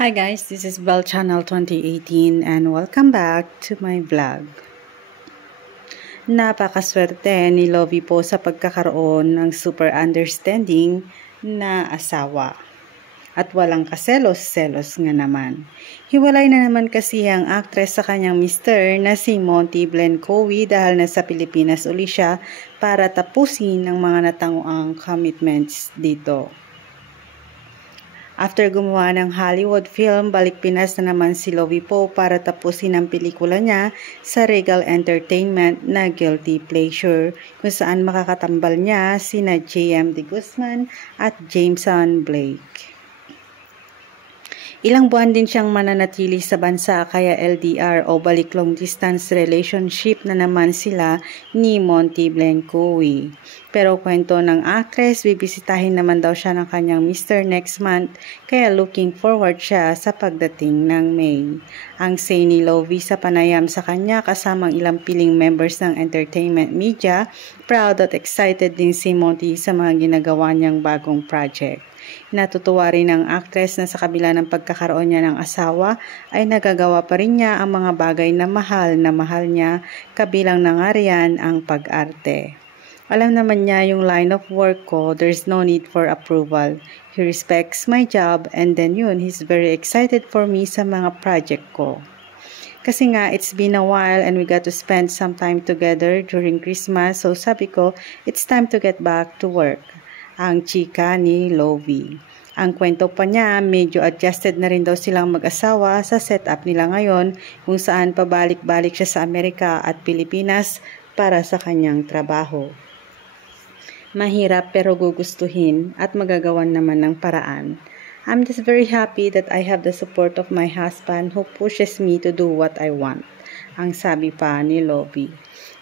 Hi guys, this is Bell Channel 2018 and welcome back to my vlog. Napakaswerte ni Lovie po sa pagkakaroon ng super understanding na asawa. At walang kaselos-selos nga naman. Hiwalay na naman kasi ang actress sa kanyang mister na si Monty Blencowe dahil nasa Pilipinas uli siya para tapusin ang mga natanguang commitments dito. After gumawa ng Hollywood film, balik Pinas na naman si Lovie po para tapusin ang pelikula niya sa Regal Entertainment na Guilty Pleasure, kung saan makakatambal niya sina J.M. De Guzman at Jameson Blake. Ilang buwan din siyang mananatili sa bansa kaya LDR o balik long distance relationship na naman sila ni Monty Blencowe. Pero kwento ng actress, bibisitahin naman daw siya ng kanyang mister next month kaya looking forward siya sa pagdating ng May. Ang say ni Lovie sa panayam sa kanya kasamang ilang piling members ng entertainment media, proud at excited din si Monty sa mga ginagawa niyang bagong project. Natutuwa rin ang actress na sa kabila ng pagkakaroon niya ng asawa ay nagagawa pa rin niya ang mga bagay na mahal niya, kabilang na nga riyan ang pag-arte. Alam naman niya yung line of work ko, there's no need for approval. He respects my job and then yun, he's very excited for me sa mga project ko. Kasi nga, it's been a while and we got to spend some time together during Christmas, so sabi ko, it's time to get back to work. Ang chika ni Lovie. Ang kwento pa niya, medyo adjusted na rin daw silang mag-asawa sa setup nila ngayon kung saan pabalik-balik siya sa Amerika at Pilipinas para sa kanyang trabaho. Mahirap pero gugustuhin at magagawan naman ng paraan. I'm just very happy that I have the support of my husband who pushes me to do what I want. Ang sabi pa ni Lovie.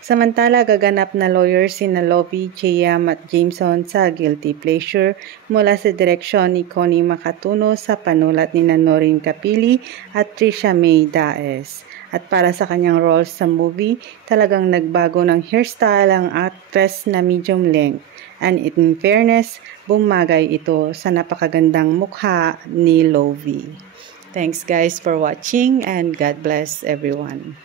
Samantala, gaganap na lawyer sina Lovie, J.M. at Jameson sa Guilty Pleasure mula sa direksyon ni Connie Makatuno sa panulat ni Noreen Capili at Trisha May Daes. At para sa kanyang role sa movie, talagang nagbago ng hairstyle ang actress na medium length. And in fairness, bumagay ito sa napakagandang mukha ni Lovie. Thanks guys for watching and God bless everyone.